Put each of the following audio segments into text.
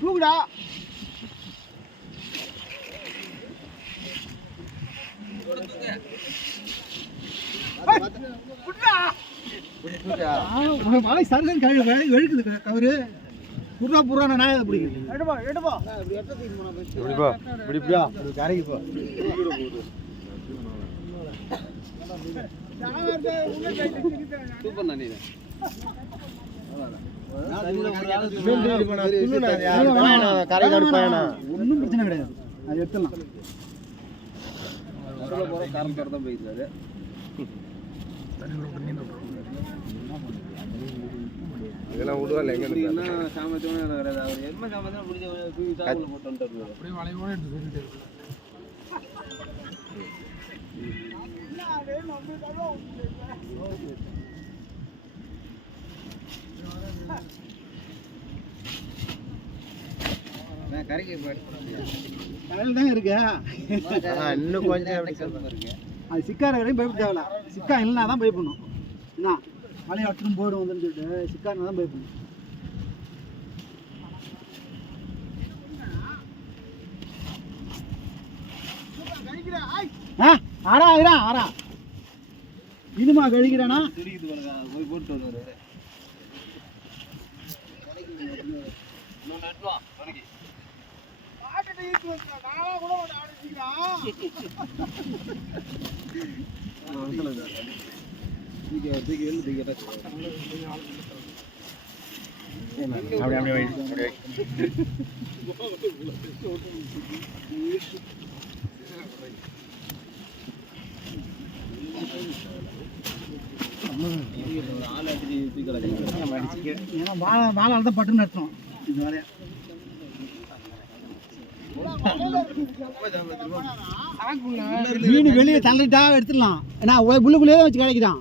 தூக்குடா. மலை சரசன் வெழுக்குது கவரு. புறா புறா நான் பிடிக்குது. எடுப்பா எடுப்பா. இப்படிப்பா கரைக்கு போ. சூப்பர் நீ ஒன்றும் பிரச்சனை கிடையாது. அது எடுத்துடலாம். காரம் தான் போயிருக்காரு. இதெல்லாம் விடுவாள் எங்க சாமத்தோட கிடையாது. அவர் என்ன சாமத்தோட பிடிச்ச போட்டு வந்துட்டாரு. வளைவோட எடுத்து கரைக்கு கடல் தான் இருக்கு. இன்னும் கொஞ்சம் இருக்கு. அது சிக்கார வரையும் பயப்பட தேவையில்ல. சிக்கா இல்லைனா தான் பயப்படணும். என்ன மலை அற்றும் போடும் வந்துன்னு சொல்லிட்டு சிக்காரனா தான் பயப்படணும். ஆறா ஆறா ஆறா இதுமா கழிக்கிறானா போய் போட்டு வருவாரு. வாழால் தான் பட்டு நடத்தணும் இந்த வேலையை. மீன் வெளியே தள்ளிட்டா எடுத்துடலாம். ஏன்னா புள்ளுக்குள்ளேயே தான் வச்சு கிடைக்குதான்.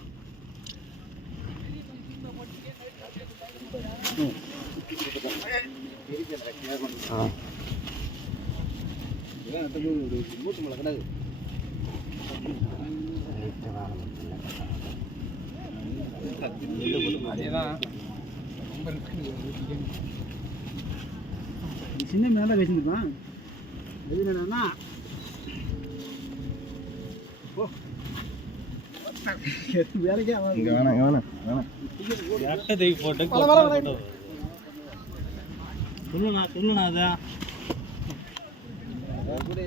சின்ன மேல வச்சுருப்பான். அது என்னன்னா வேலைக்கே வேணாம் சொல்லுண்ணா அதான் கூட